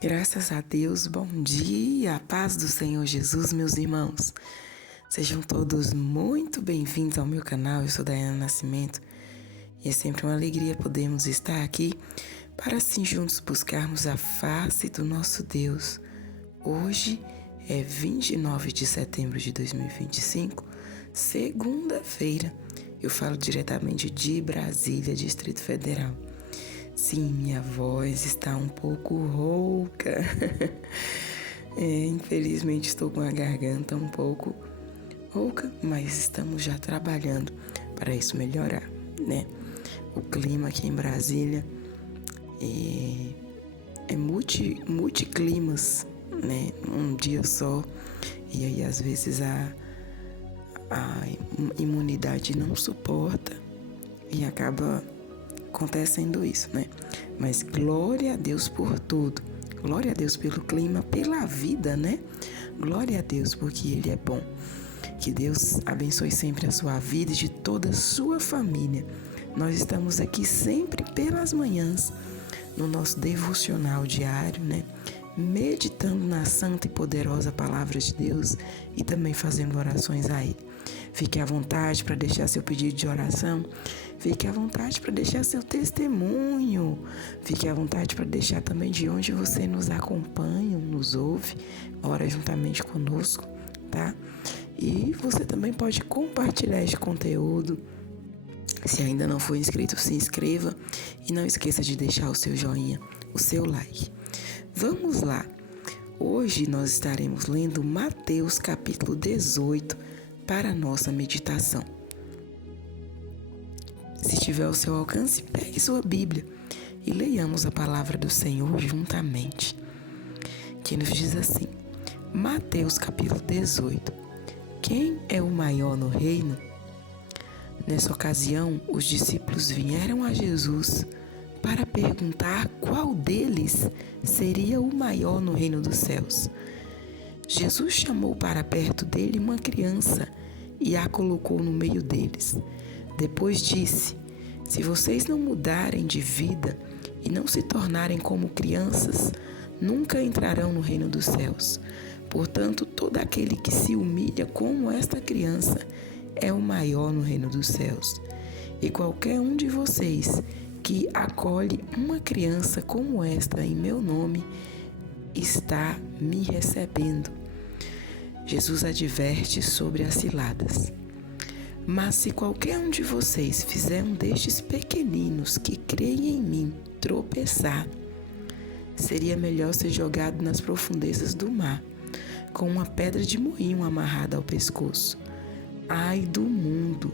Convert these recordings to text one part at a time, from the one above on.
Graças a Deus, bom dia, a paz do Senhor Jesus, meus irmãos. Sejam todos muito bem-vindos ao meu canal. Eu sou Daiana Nascimento e é sempre uma alegria podermos estar aqui para assim juntos buscarmos a face do nosso Deus. Hoje é 29 de setembro de 2025, segunda-feira. Eu falo diretamente de Brasília, Distrito Federal. Sim, minha voz está um pouco rouca. Infelizmente estou com a garganta um pouco rouca, mas estamos já trabalhando para isso melhorar, né? O clima aqui em Brasília é multiclimas, né? Um dia só, e aí às vezes a imunidade não suporta e acaba acontecendo isso, né? Mas glória a Deus por tudo. Glória a Deus pelo clima, pela vida, né? Glória a Deus porque Ele é bom. Que Deus abençoe sempre a sua vida e de toda a sua família. Nós estamos aqui sempre pelas manhãs, no nosso devocional diário, né? Meditando na santa e poderosa palavra de Deus e também fazendo orações a Ele. Fique à vontade para deixar seu pedido de oração. Fique à vontade para deixar seu testemunho. Fique à vontade para deixar também de onde você nos acompanha, nos ouve, ora juntamente conosco, tá? E você também pode compartilhar este conteúdo. Se ainda não for inscrito, se inscreva e não esqueça de deixar o seu joinha, o seu like. Vamos lá. Hoje nós estaremos lendo Mateus capítulo 18 para a nossa meditação. Se estiver ao seu alcance, pegue sua Bíblia e leiamos a palavra do Senhor juntamente, que nos diz assim: Mateus capítulo 18. Quem é o maior no reino? Nessa ocasião, os discípulos vieram a Jesus para perguntar qual deles seria o maior no reino dos céus. Jesus chamou para perto dele uma criança e a colocou no meio deles. Depois disse: se vocês não mudarem de vida e não se tornarem como crianças, nunca entrarão no reino dos céus. Portanto, todo aquele que se humilha como esta criança é o maior no reino dos céus. E qualquer um de vocês que acolhe uma criança como esta em meu nome, está me recebendo. Jesus adverte sobre as ciladas. Mas se qualquer um de vocês fizer um destes pequeninos que creem em mim tropeçar, seria melhor ser jogado nas profundezas do mar, com uma pedra de moinho amarrada ao pescoço. Ai do mundo,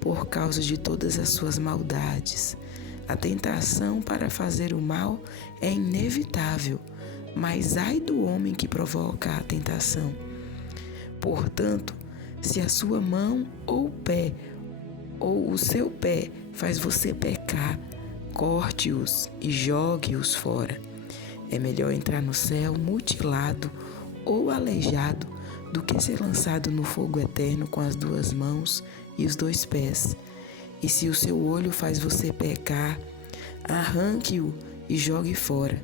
por causa de todas as suas maldades. A tentação para fazer o mal é inevitável, mas ai do homem que provoca a tentação. Portanto, se a sua mão ou pé, ou o seu pé faz você pecar, corte-os e jogue-os fora. É melhor entrar no céu mutilado ou aleijado do que ser lançado no fogo eterno com as duas mãos e os dois pés. E se o seu olho faz você pecar, arranque-o e jogue fora.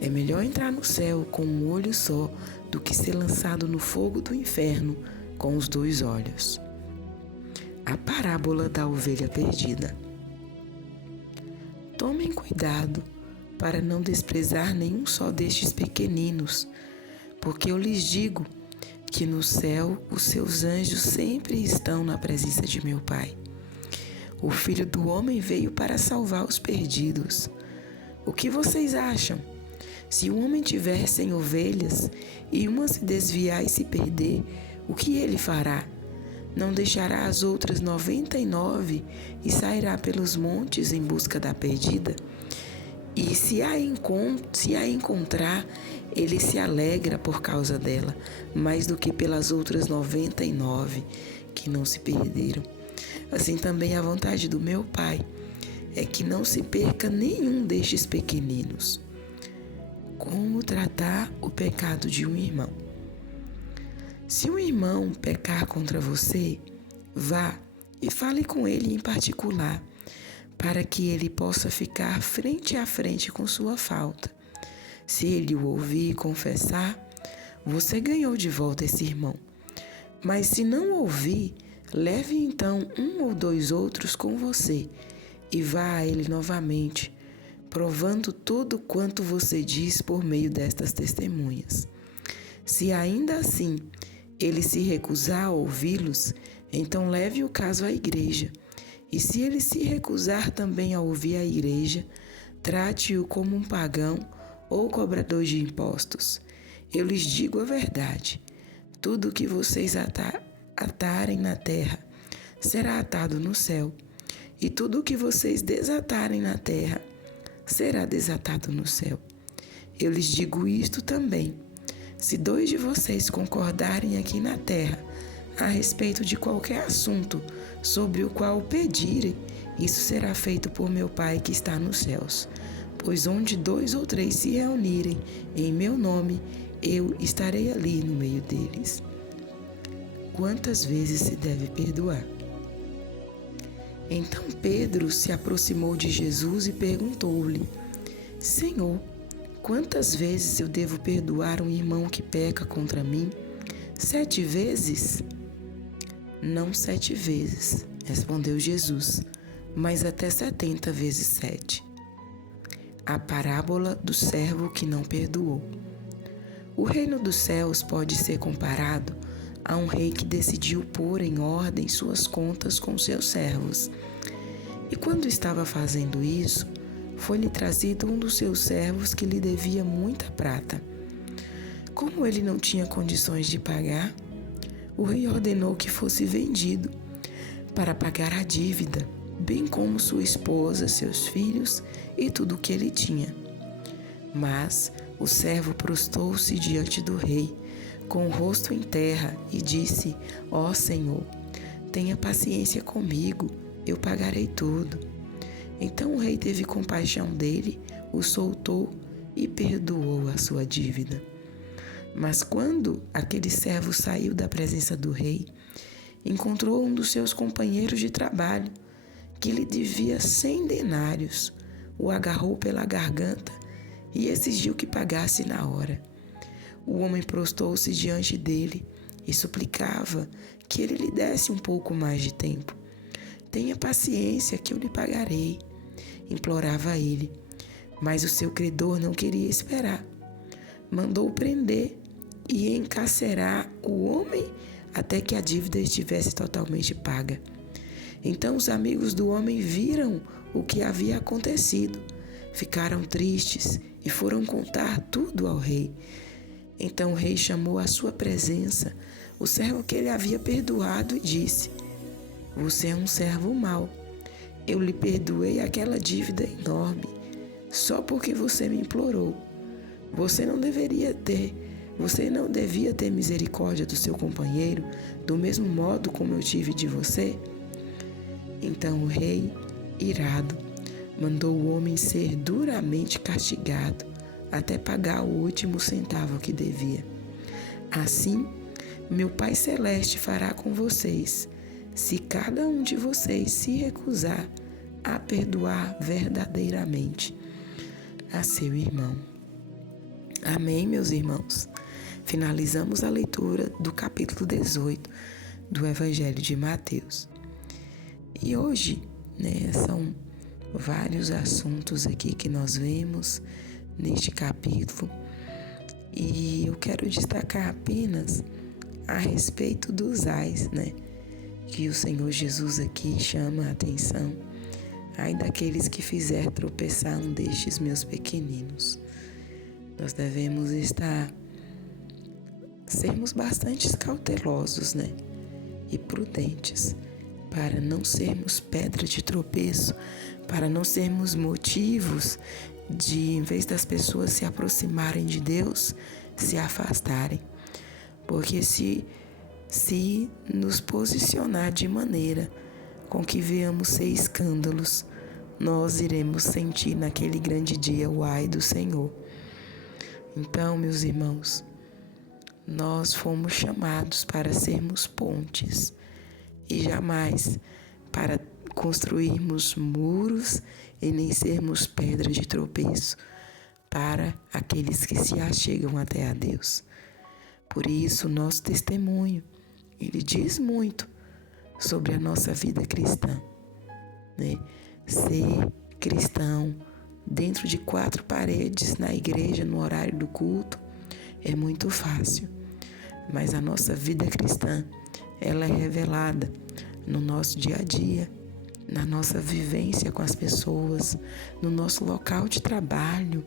É melhor entrar no céu com um olho só do que ser lançado no fogo do inferno com os dois olhos. A parábola da ovelha perdida. Tomem cuidado para não desprezar nenhum só destes pequeninos, porque eu lhes digo que no céu os seus anjos sempre estão na presença de meu Pai. O Filho do Homem veio para salvar os perdidos. O que vocês acham? Se um homem tiver 100 ovelhas e uma se desviar e se perder, o que ele fará? Não deixará as outras 99 e sairá pelos montes em busca da perdida? E se a encontrar, ele se alegra por causa dela, mais do que pelas outras 99 que não se perderam. Assim também a vontade do meu Pai é que não se perca nenhum destes pequeninos. Como tratar o pecado de um irmão? Se um irmão pecar contra você, vá e fale com ele em particular, para que ele possa ficar frente a frente com sua falta. Se ele o ouvir e confessar, você ganhou de volta esse irmão. Mas se não ouvir, leve então um ou dois outros com você e vá a ele novamente, provando tudo quanto você diz por meio destas testemunhas. Se ainda assim ele se recusar a ouvi-los, então leve o caso à igreja. E se ele se recusar também a ouvir a igreja, trate-o como um pagão ou cobrador de impostos. Eu lhes digo a verdade: tudo o que vocês atarem na terra será atado no céu, e tudo o que vocês desatarem na terra será desatado no céu. Eu lhes digo isto também: se 2 de vocês concordarem aqui na terra a respeito de qualquer assunto sobre o qual pedirem, isso será feito por meu Pai que está nos céus. Pois onde 2 ou 3 se reunirem em meu nome, eu estarei ali no meio deles. Quantas vezes se deve perdoar? Então Pedro se aproximou de Jesus e perguntou-lhe: Senhor, quantas vezes eu devo perdoar um irmão que peca contra mim? 7 vezes? Não 7 vezes, respondeu Jesus, mas até 70 vezes 7. A parábola do servo que não perdoou. O reino dos céus pode ser comparado a um rei que decidiu pôr em ordem suas contas com seus servos. E quando estava fazendo isso, foi-lhe trazido um dos seus servos que lhe devia muita prata. Como ele não tinha condições de pagar, o rei ordenou que fosse vendido para pagar a dívida, bem como sua esposa, seus filhos e tudo o que ele tinha. Mas o servo prostou-se diante do rei, com o rosto em terra, e disse: Ó Senhor, tenha paciência comigo, eu pagarei tudo. Então o rei teve compaixão dele, o soltou e perdoou a sua dívida. Mas quando aquele servo saiu da presença do rei, encontrou um dos seus companheiros de trabalho, que lhe devia 100 denários, o agarrou pela garganta e exigiu que pagasse na hora. O homem prostou-se diante dele e suplicava que ele lhe desse um pouco mais de tempo. Tenha paciência que eu lhe pagarei, implorava ele. Mas o seu credor não queria esperar. Mandou prender e encarcerar o homem até que a dívida estivesse totalmente paga. Então os amigos do homem viram o que havia acontecido, ficaram tristes e foram contar tudo ao rei. Então o rei chamou à sua presença o servo que ele havia perdoado e disse: Você é um servo mau. Eu lhe perdoei aquela dívida enorme, só porque você me implorou. Você não devia ter misericórdia do seu companheiro, do mesmo modo como eu tive de você? Então o rei, irado, mandou o homem ser duramente castigado, até pagar o último centavo que devia. Assim, meu Pai Celeste fará com vocês, se cada um de vocês se recusar a perdoar verdadeiramente a seu irmão. Amém, meus irmãos? Finalizamos a leitura do capítulo 18 do Evangelho de Mateus. E hoje, são vários assuntos aqui que nós vemos neste capítulo, e eu quero destacar apenas a respeito dos ais, que o Senhor Jesus aqui chama a atenção. Ai daqueles que fizer tropeçar um destes meus pequeninos. Nós devemos sermos bastante cautelosos, e prudentes, para não sermos pedra de tropeço, para não sermos motivos de, em vez das pessoas se aproximarem de Deus, se afastarem. Porque se nos posicionar de maneira com que venhamos ser escândalos, nós iremos sentir naquele grande dia o ai do Senhor. Então, meus irmãos, nós fomos chamados para sermos pontes e jamais para construirmos muros e nem sermos pedra de tropeço, para aqueles que se achegam até a Deus. Por isso, nosso testemunho, ele diz muito sobre a nossa vida cristã, né? Ser cristão dentro de 4 paredes na igreja, no horário do culto, é muito fácil. Mas a nossa vida cristã, ela é revelada no nosso dia a dia, na nossa vivência com as pessoas, no nosso local de trabalho,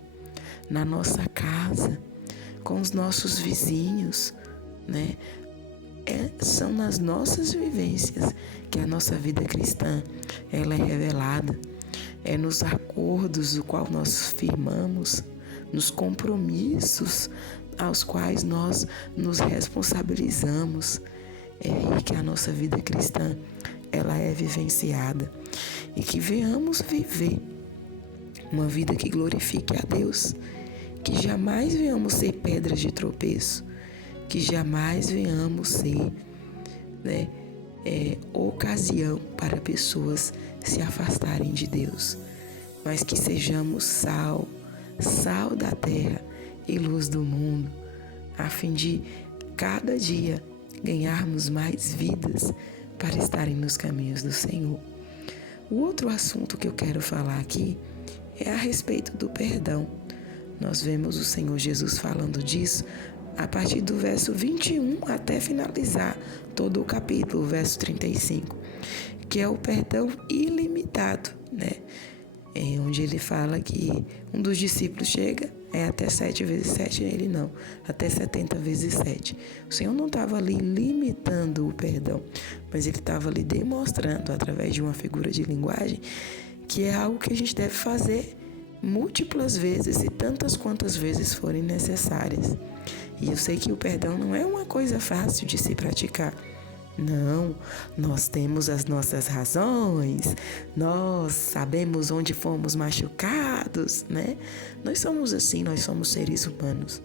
na nossa casa, com os nossos vizinhos, né? São nas nossas vivências que a nossa vida cristã ela é revelada. É nos acordos do qual nós firmamos, nos compromissos aos quais nós nos responsabilizamos. É aí que a nossa vida cristã ela é vivenciada e que venhamos viver uma vida que glorifique a Deus, que jamais venhamos ser pedras de tropeço, que jamais venhamos ser, né, ocasião para pessoas se afastarem de Deus, mas que sejamos sal da terra e luz do mundo, a fim de cada dia ganharmos mais vidas para estarem nos caminhos do Senhor. O outro assunto que eu quero falar aqui é a respeito do perdão. Nós vemos o Senhor Jesus falando disso a partir do verso 21 até finalizar todo o capítulo, o verso 35, que é o perdão ilimitado, né? Onde ele fala que um dos discípulos chega, até 7 vezes 7, ele não, até 70 vezes 7. O Senhor não estava ali limitando o perdão, mas ele estava ali demonstrando, através de uma figura de linguagem, que é algo que a gente deve fazer múltiplas vezes e tantas quantas vezes forem necessárias. E eu sei que o perdão não é uma coisa fácil de se praticar. Não, nós temos as nossas razões, nós sabemos onde fomos machucados, né? Nós somos assim, nós somos seres humanos.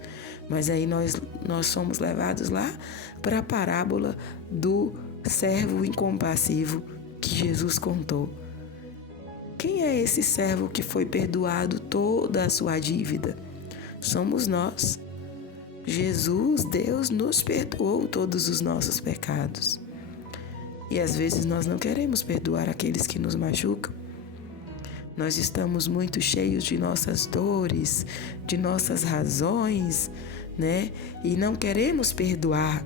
Mas aí nós somos levados lá para a parábola do servo incompassivo que Jesus contou. Quem é esse servo que foi perdoado toda a sua dívida? Somos nós. Jesus, Deus, nos perdoou todos os nossos pecados. E às vezes nós não queremos perdoar aqueles que nos machucam. Nós estamos muito cheios de nossas dores, de nossas razões, né? E não queremos perdoar.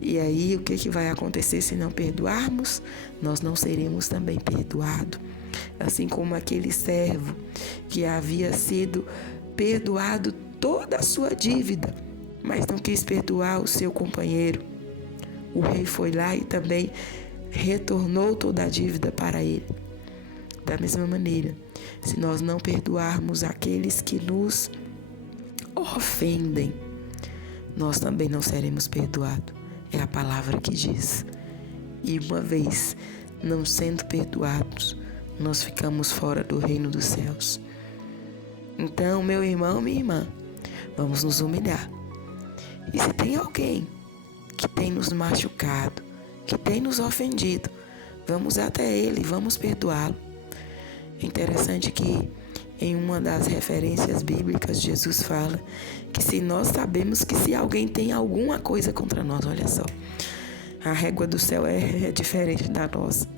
E aí o que vai acontecer se não perdoarmos? Nós não seremos também perdoados. Assim como aquele servo que havia sido perdoado toda a sua dívida, mas não quis perdoar o seu companheiro. O rei foi lá e também retornou toda a dívida para ele. Da mesma maneira, se nós não perdoarmos aqueles que nos ofendem, nós também não seremos perdoados. É a palavra que diz. E uma vez não sendo perdoados, nós ficamos fora do reino dos céus. Então, meu irmão, minha irmã, vamos nos humilhar. E se tem alguém que tem nos machucado, que tem nos ofendido, vamos até ele, vamos perdoá-lo. É interessante que em uma das referências bíblicas, Jesus fala que se nós sabemos que se alguém tem alguma coisa contra nós, olha só, a régua do céu é diferente da nossa.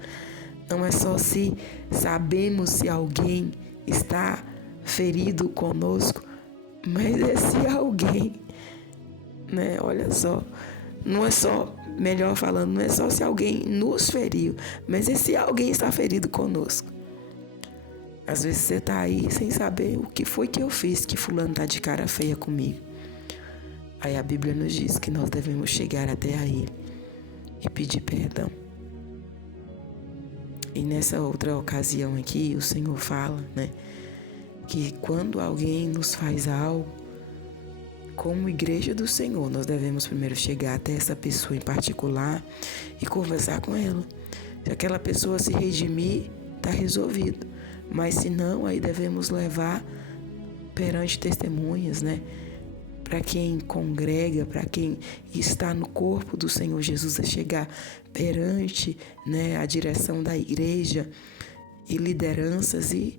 Não é só se sabemos se alguém está ferido conosco, mas é se alguém, né? Olha só, não é só, melhor falando, não é só se alguém nos feriu, mas é se alguém está ferido conosco. Às vezes você está aí sem saber o que foi que eu fiz, que fulano está de cara feia comigo. Aí a Bíblia nos diz que nós devemos chegar até a ele e pedir perdão. E nessa outra ocasião aqui, o Senhor fala, né, que quando alguém nos faz algo, como igreja do Senhor, nós devemos primeiro chegar até essa pessoa em particular e conversar com ela. Se aquela pessoa se redimir, está resolvido. Mas se não, aí devemos levar perante testemunhas, né? Para quem congrega, para quem está no corpo do Senhor Jesus, a chegar perante, né, a direção da igreja e lideranças e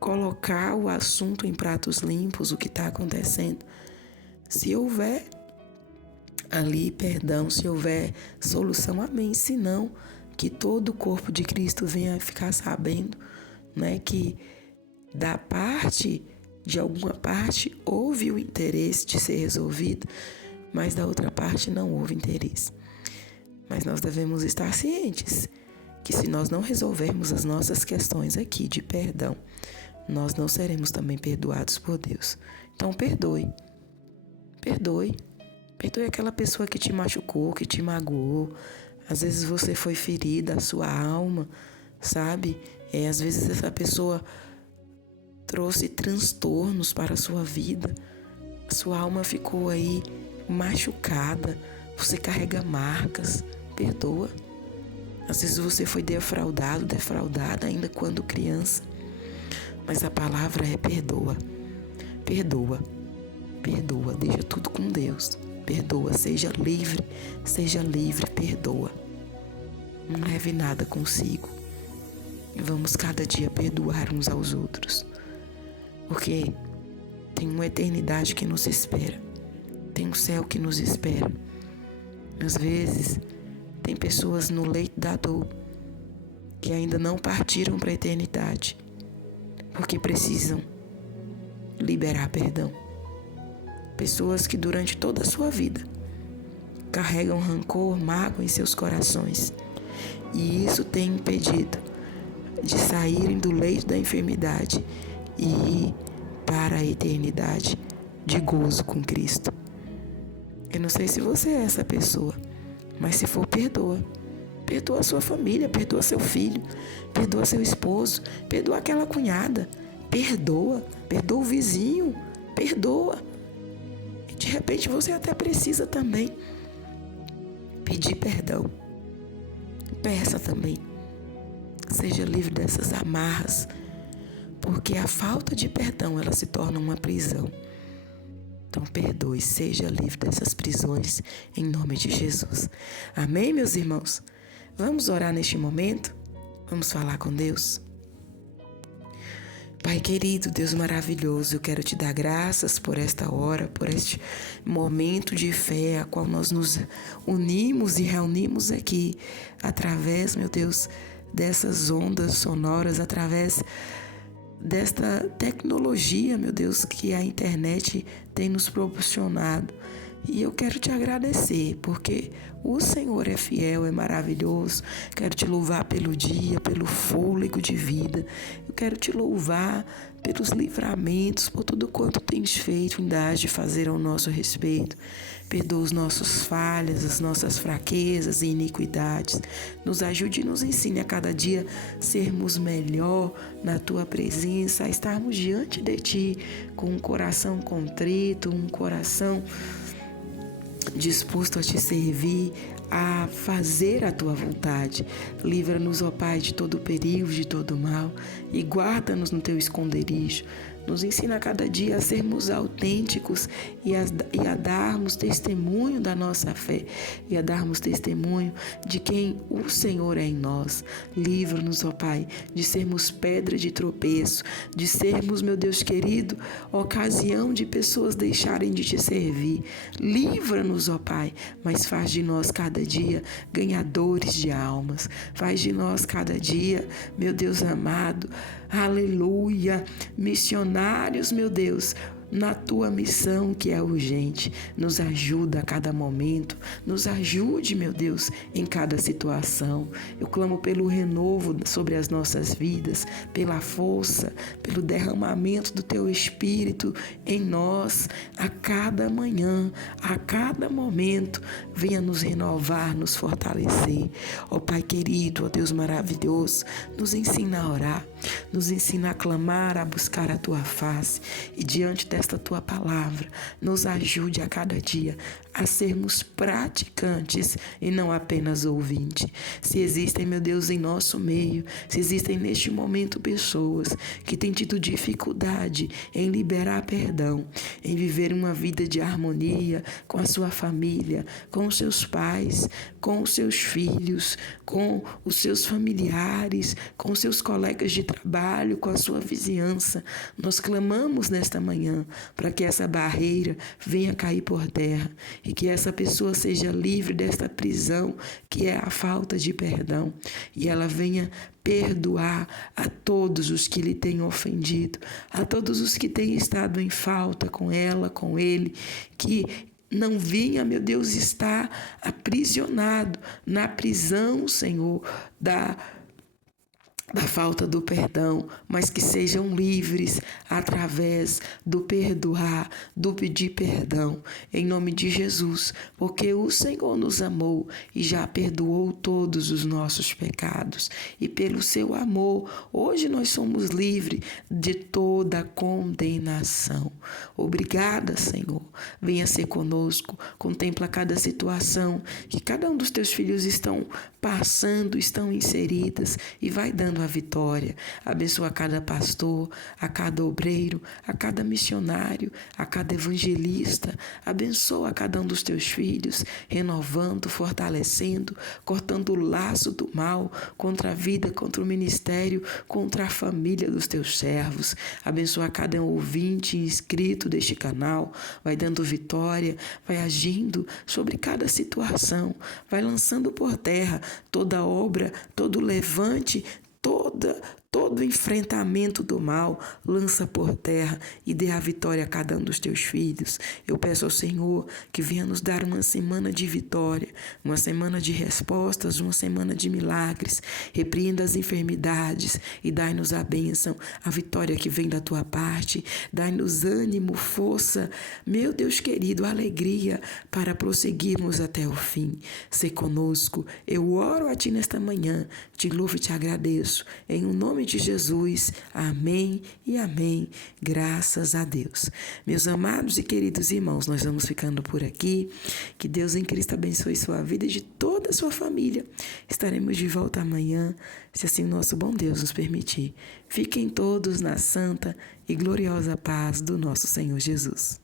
colocar o assunto em pratos limpos, o que está acontecendo. Se houver ali perdão, se houver solução, amém. Se não, que todo o corpo de Cristo venha ficar sabendo, né, que da parte, de alguma parte, houve o interesse de ser resolvido, mas da outra parte não houve interesse. Mas nós devemos estar cientes que se nós não resolvermos as nossas questões aqui de perdão, nós não seremos também perdoados por Deus. Então perdoe. Perdoe. Perdoe aquela pessoa que te machucou, que te magoou. Às vezes você foi ferida, a sua alma, sabe? Às vezes essa pessoa trouxe transtornos para a sua vida. A sua alma ficou aí machucada. Você carrega marcas. Perdoa. Às vezes você foi defraudado, defraudada ainda quando criança. Mas a palavra é perdoa. Perdoa. Perdoa. Deixa tudo com Deus. Perdoa, seja livre, perdoa. Não leve nada consigo. E vamos cada dia perdoar uns aos outros. Porque tem uma eternidade que nos espera. Tem um céu que nos espera. Às vezes, tem pessoas no leito da dor que ainda não partiram para a eternidade. Porque precisam liberar perdão. Pessoas que durante toda a sua vida carregam rancor, mágoa em seus corações. E isso tem impedido de saírem do leito da enfermidade e ir para a eternidade de gozo com Cristo. Eu não sei se você é essa pessoa, mas se for, perdoa. Perdoa a sua família, perdoa seu filho, perdoa seu esposo, perdoa aquela cunhada, perdoa o vizinho, perdoa. De repente você até precisa também pedir perdão. Peça também. Seja livre dessas amarras, porque a falta de perdão, ela se torna uma prisão. Então perdoe, seja livre dessas prisões, em nome de Jesus. Amém, meus irmãos? Vamos orar neste momento? Vamos falar com Deus? Pai querido, Deus maravilhoso, eu quero te dar graças por esta hora, por este momento de fé a qual nós nos unimos e reunimos aqui através, meu Deus, dessas ondas sonoras, através desta tecnologia, meu Deus, que a internet tem nos proporcionado. E eu quero te agradecer, porque o Senhor é fiel, é maravilhoso. Quero te louvar pelo dia, pelo fôlego de vida. Eu quero te louvar pelos livramentos, por tudo quanto tens feito, ainda has de fazer ao nosso respeito. Perdoa as nossas falhas, as nossas fraquezas e iniquidades. Nos ajude e nos ensine a cada dia sermos melhor na Tua presença, a estarmos diante de Ti com um coração contrito, um coração disposto a te servir, a fazer a tua vontade. Livra-nos, ó Pai, de todo perigo, de todo mal, e guarda-nos no teu esconderijo. Nos ensina a cada dia a sermos autênticos e a darmos testemunho da nossa fé e a darmos testemunho de quem o Senhor é em nós. Livra-nos, ó Pai, de sermos pedra de tropeço, de sermos, meu Deus querido, ocasião de pessoas deixarem de te servir. Livra-nos, ó Pai, mas faz de nós cada dia ganhadores de almas. Faz de nós cada dia, meu Deus amado, aleluia, missionários, meu Deus, na tua missão que é urgente. Nos ajuda a cada momento, nos ajude, meu Deus, em cada situação. Eu clamo pelo renovo sobre as nossas vidas, pela força, pelo derramamento do teu Espírito em nós, a cada manhã, a cada momento. Venha nos renovar, nos fortalecer. Ó Pai querido, ó Deus maravilhoso, nos ensina a orar, nos ensina a clamar, a buscar a tua face, e diante desta tua palavra, nos ajude a cada dia a sermos praticantes e não apenas ouvintes. Se existem, meu Deus, em nosso meio, se existem neste momento pessoas que têm tido dificuldade em liberar perdão, em viver uma vida de harmonia com a sua família, com os seus pais, com os seus filhos, com os seus familiares, com os seus colegas de trabalho, com a sua vizinhança. Nós clamamos nesta manhã para que essa barreira venha cair por terra e que essa pessoa seja livre desta prisão que é a falta de perdão e ela venha perdoar a todos os que lhe têm ofendido, a todos os que têm estado em falta com ela, com ele, que não vinha, meu Deus, estar aprisionado na prisão, Senhor, da falta do perdão, mas que sejam livres através do perdoar, do pedir perdão, em nome de Jesus, porque o Senhor nos amou e já perdoou todos os nossos pecados, e pelo seu amor, hoje nós somos livres de toda condenação. Obrigada, Senhor, venha ser conosco, contempla cada situação que cada um dos teus filhos estão passando, estão inseridas, e vai dando a vitória. Abençoa a cada pastor, a cada obreiro, a cada missionário, a cada evangelista. Abençoa a cada um dos teus filhos, renovando, fortalecendo, cortando o laço do mal contra a vida, contra o ministério, contra a família dos teus servos. Abençoa a cada ouvinte inscrito deste canal. Vai dando vitória, vai agindo sobre cada situação, vai lançando por terra toda obra, todo levante, todo enfrentamento do mal, lança por terra e dê a vitória a cada um dos teus filhos. Eu peço ao Senhor que venha nos dar uma semana de vitória, uma semana de respostas, uma semana de milagres. Repreenda as enfermidades e dai-nos a bênção, a vitória que vem da tua parte. Dai-nos ânimo, força, meu Deus querido, alegria para prosseguirmos até o fim. Sê conosco. Eu oro a ti nesta manhã, te louvo e te agradeço. Em o nome de Jesus, amém e amém, graças a Deus. Meus amados e queridos irmãos, nós vamos ficando por aqui, que Deus em Cristo abençoe sua vida e de toda a sua família. Estaremos de volta amanhã, se assim nosso bom Deus nos permitir. Fiquem todos na santa e gloriosa paz do nosso Senhor Jesus.